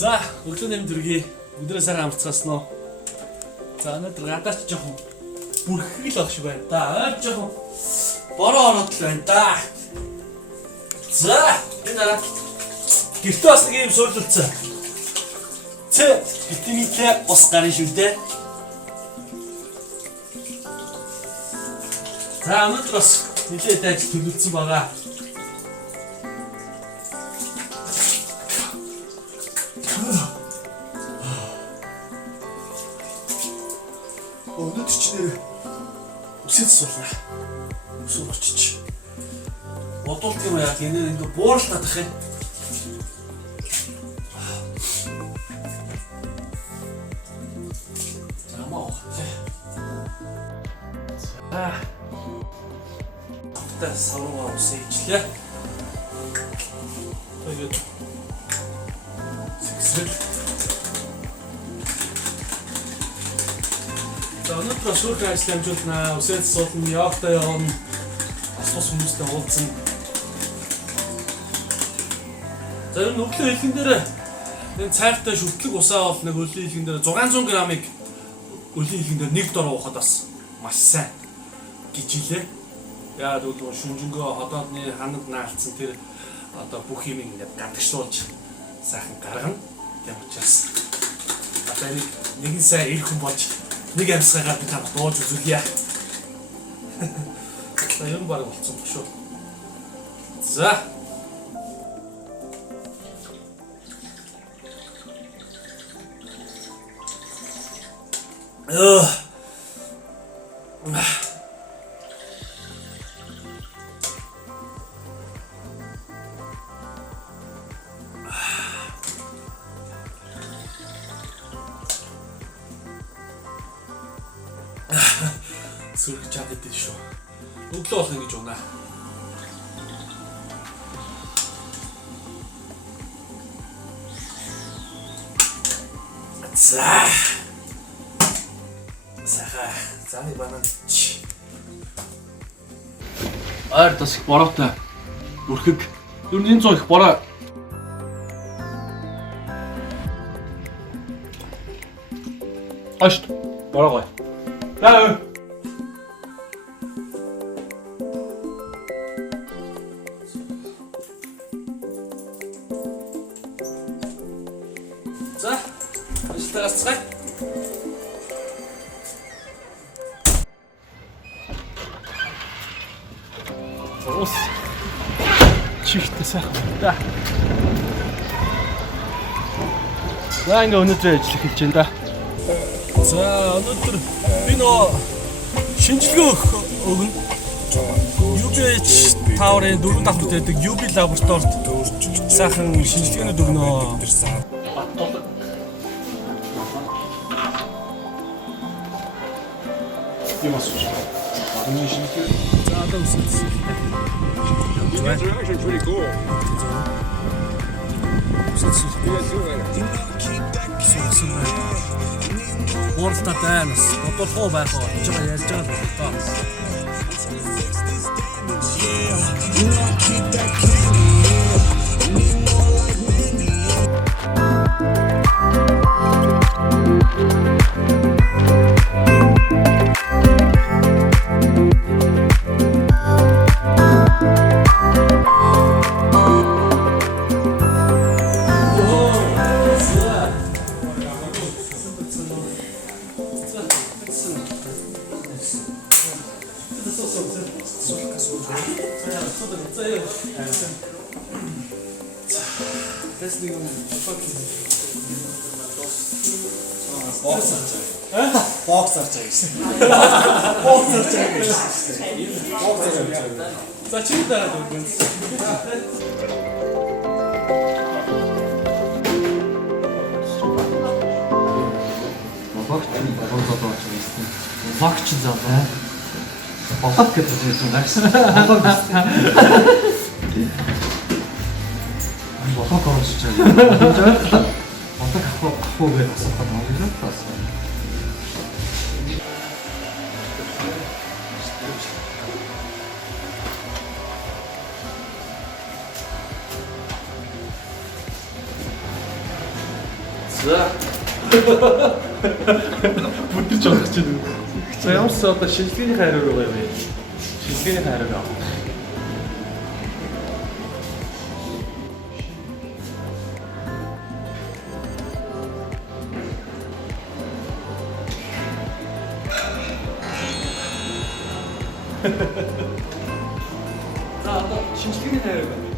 За, өглөө нэмд үргэе. Өдрөө сайхан амтцгасноо. За, өнөөдөр гадаач жоохон бүрхэг л баг шиг байна да. Жоохон бороо ороод л байна да. За, энэ дараа гэртээ бас нэг юм суурлалцсан. Витаминтэй ус гарна шүү дээ. За, өнөөдөр бас нэлээд ажил төлөвлөсөн байгаа. Өнөөдөр ч нэр үсэд суулаа. Үсээ очиж. Бодуулт юм яа гэнэ ингээ буурлаад ах юм. За маа. Та савраа усээчлээ. Тэгээд сэгсрэл. Өнөөдөр шүүх ажил амжуулнаа. Үсээд суулна, явахтаа явна. Асуус хүмүүстэй уулзсан. За энэ өглөө хэлхэн дээр энэ цайртай шүтлэг усаа бол нэг өлийн хэлхэн дээр 600 г-ыг өлийн хэлхэн дээр нэг дор уухад бас маш сайн гэж хэлээ. Яагаад гэвэл шүнжэнгөө ходоодны ханад наалцсан тэр одоо бүх юм ингээд гадагшуулж сайхан гаргана. Тийм учраас одоо нэгэн сайн ирэх хүн болж нэг амьсгаагаар би танд дууж үзүүлье. За юм баг болцсон баг шүү. За. Сүрх чад идэв шүү. Өглөө болох ингэж унаа. За. Саха, заны банан. Аар тас их бороотой. Бүрхэг. Юу нэг 100 их бороо. Ашт. Бороо. За. За, ажлаас цай. Ус. Чихтэй сайхан да. За ингээ өнөөдөр ажиллах гэж байна да. За өнөөдөр би нөө шинжилгээ өгнө. UBH Tower-ын 4 давхрт байдаг UB лабораторид сайхан шинжилгээнүүд өгнө. Юм асууж. Оны шинжилгээ. За одоо үсэлсэн. It's actually pretty cool. Борлтаа дайнас. Бодлого байх уу? Гэж ярьж байгаа л байна. Боксер чагс. За чи дараа дүгэн. Багч заа. Болоод гэж хэлсэн гэсэн. Болоод орж чаа. Болоод авах гэж асуух юм байна. За. Бүдэрч болох ч юм. За ямар ч одоо шинжилгээний хайраар байгаа юм. Шинжилгээний хайраар авах. За одоо шинжилгээний хайраар байна.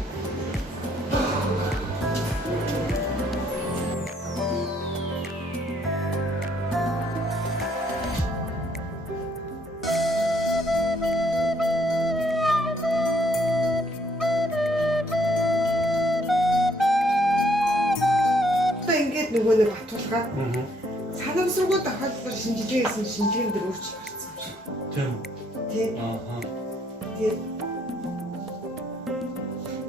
Нөгөө нэг батулгаа. Санамсаргууд ахалбар шинжилгээ хийсэн шинжилгээнд дэр өөрчлөлт гарсан юм шиг. Тийм. Тийм. Аа. Тийм.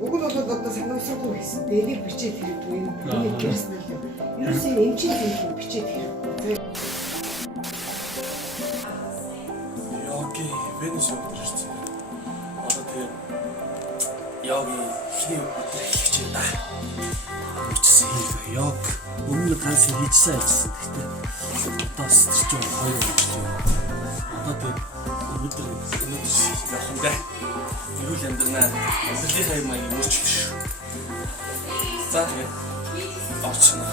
Уг нь бол одоо санамсаргууд хийсэн. Дэрийг бичээд хэрэггүй юм. Энийг гэрсэн л юм. Ерөөсөө эмчийн зүйлийг бичээд хэрэггүй. Окей, Венус өдрөрч. Одоо тийм яагийн ихний өдөр эхэлж байна. Үчсэн яг өмнө ганц хийжсэн ажилласан. Гэхдээ одоо сэтэрч байгаа хоёр юм. Одоо тийм өдөр явах юм даа. Эрүүл амьдрнаа. Амьдралын хайр маяг өөрчлөж шүү. За тэгээ орчихно.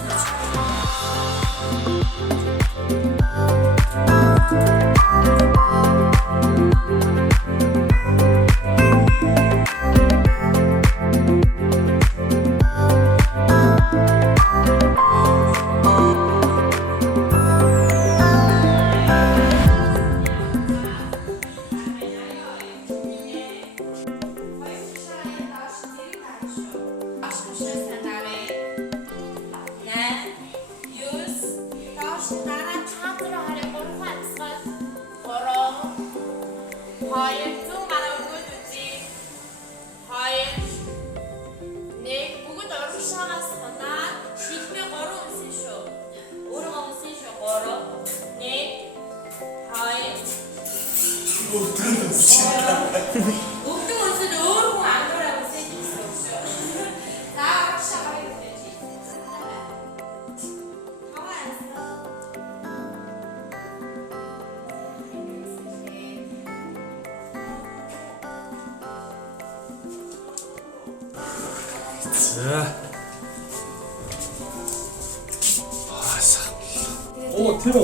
О, тэр.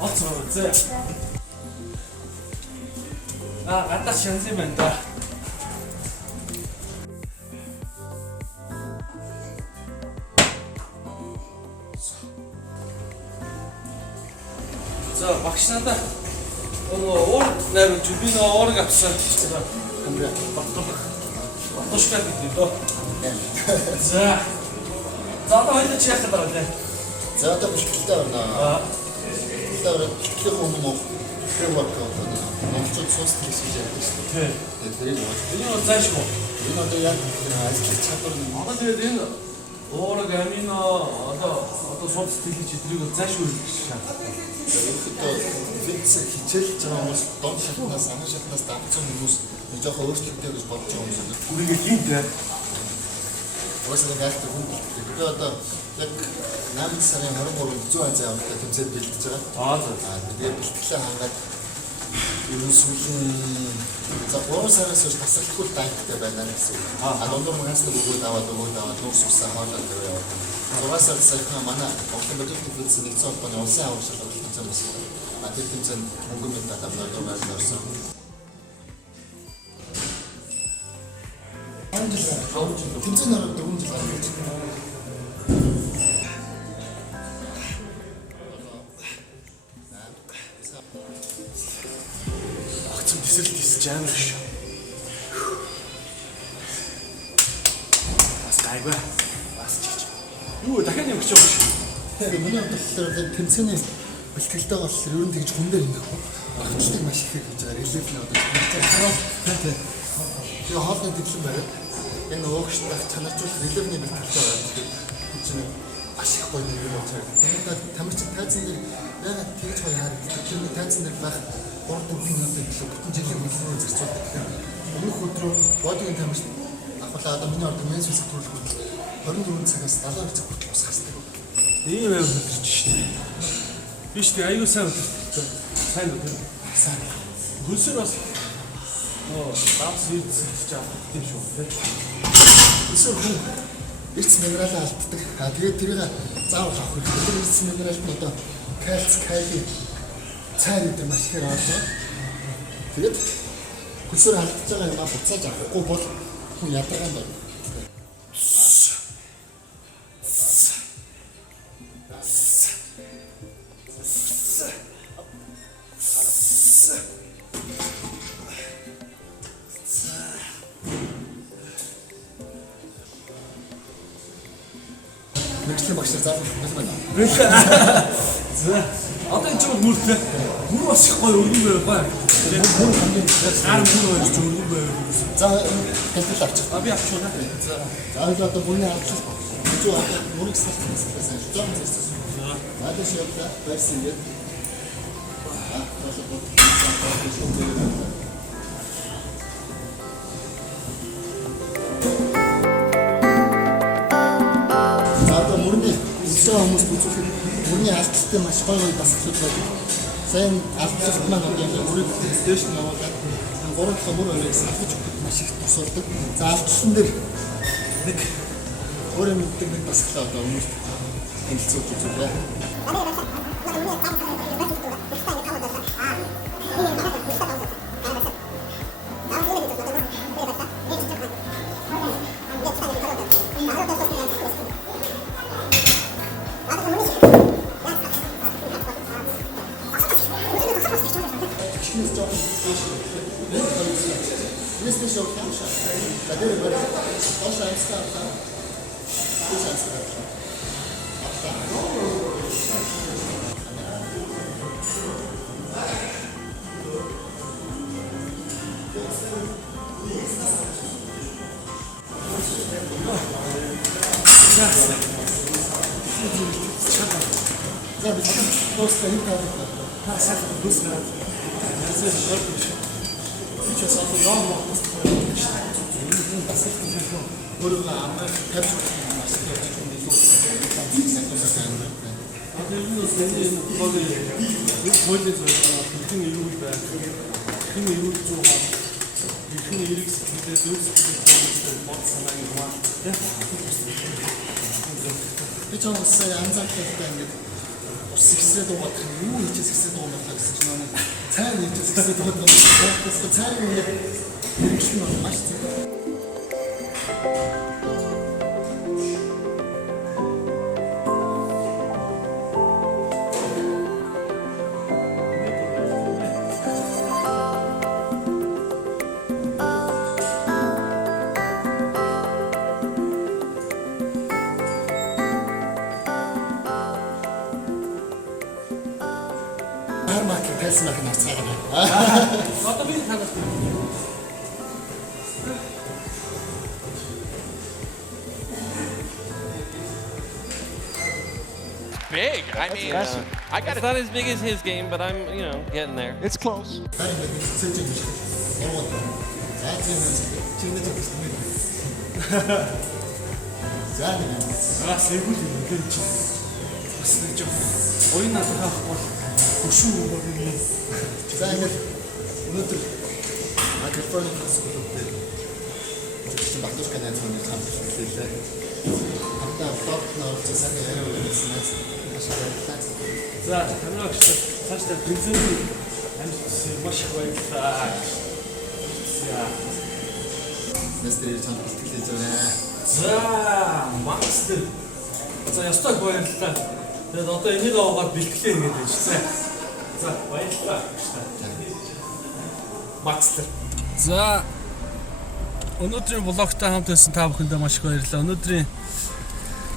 Оцроо. Гадаа шанс юм байна да. За багш надаа уур найруулж би нөө уурыг авсан. Хамбай батушка гэдэг лөө. За. За одоо хоёул чи яах гэдэг вэ? За одоо бишгэлтэй байна. Тэр хүмүүс монголчууд суус хийсэн юм байна. Тийм. Тэр энэ бол заашгүй. Энэ одоо яг ажил чадвар нь. Одоо тэгээд энэ уурыг амино одоо суус хийх чидрийг бол заашгүй шаардлагатай. Одоо фикс хичээлж байгаа хүмүүс дон шатнаас анх шатнаас давцсан хүмүүс нэг жоохон өөрчлөлттэй гэж бодож байгаа хүмүүс. Үрийгээ гинтэй. Уусаа гайхдаг хүн. Би одоо яг 8 сарын 23-нд 100 азийн авалтаа тэмцээд бэлдэж байгаа. Тэгээд бэлтгэлээ хангаад энэ сүүлийн за 3 сараас хойш тасралтгүй дайттай байна гэсэн. Дундуур магаас нэг өгөөд аваад нууц усаа хоолоод яваад. 6 сар сайхан манай Монголын бодитын федерацийн нэгдсэн холбооны улсын аварчлал тэмцээн болсон. Тэр тэмцээнд мөнгө медаль аваад орсон. Тэмцээн ороод 4 жил гарч ирсэн. Огцом тесрэлт хийсэж амар шүү. Бас гайгүй. Бас чиж. Юу дахиад юм гэж байгаа шүү. Тэгээд миний бодлоор тэмцээний бэлтгэлтэй бол ер нь тэгж хүн дээр ингэхгүй. Багтлыг маш их хийж байгаа. Релефний одоо хараад тэгээ хоолны төрлөн бариад энэ уugшдах чанаржуулах релефний бэлтгэлтэй байгаа. Тэгээд маш их гоё нэг юм байна. Тэгээд тамирчин тайзан дээр яагаад тэгж гоё хараг. Тэр тайзан дээр байх 3-4 минутын төлөө бүтэн жилийн хөдөлгөөнөөр зарцуулдаг. Тэгэхээр өмнөх өдрөө бодгийн тамирчин авахлаа одоо миний ордог менс физик төлөвлөгөөнд 24 цагаас 72 цаг хүртэл ус хасдаг. Ийм байв хөдөлж штэ. Биш тэг аюу сайн хөдөлж. Сайн хөдөл. Сайн. Хөлсөр бас давс ирдсэж авах тийм шүү тий. Эсвэл хүн эрдэс минералаа алддаг. Тэгээд тэрийг заавал авах хэрэгтэй. Тэр эрдэс минерал нь одоо кальц, калий, цайр гэдэг маш их орж байгаа. Тэгээд хөлсөр алдж байгаа юм буцааж авахгүй бол хүн ядаргаан байна. Мэргэжлийн багш нар заавал хэлсэн байна. За. Одоо энэ ч мөртэй. Мөр бас их гоё өргөн байв. Мөр хамгийн гар мөр байж өргөн байв. За тэмтэл авчих. А би авчихна. За. За одоо бүрний авчих. Юу одоо мөрөг сарцсан. Жон зэрсэн. За. Одоо шийдээ байсан юм. Хүмүүс бүзүүх мөрний алдалтай маш гоё дасгалууд байдаг. Сайн алдалт маань одоо мөрийг стэйшн явуулаад 3 мөр өрөөс авч маш их тусалдаг. За алдсан дээр нэг өөрөө мэддэг нэг дасгал одоо хүмүүст хэлцүүлж үзүүлээ. Big. I mean, I got it's not as big as his game, but I'm, getting there. It's close. За, танаач цаашдаа бензин амжилт маш их баярлалаа. За. Нэстэр чамд бэлтгэлээ зураа. За, Макстер. За, ястаг баярлалаа. Тэгээд одоо энийг аваад бэлтгэлээ ингэж байна. За, баярлалаа. Макстер. За, өнөөдрийн влогтой хамт байсан та бүхэндээ маш их баярлалаа. Өнөөдрийн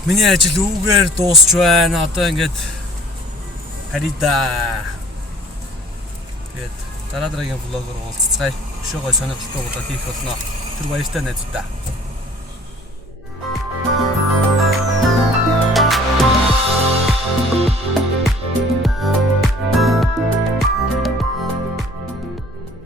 миний ажил үүгээр дуусч байна. Одоо ингээд харидаа. Тэгээд дараагийн влогоор уулзцгаая. Өшөө гой сонирхолтой болоод хийх болно. Тэр баяртай найзуудаа.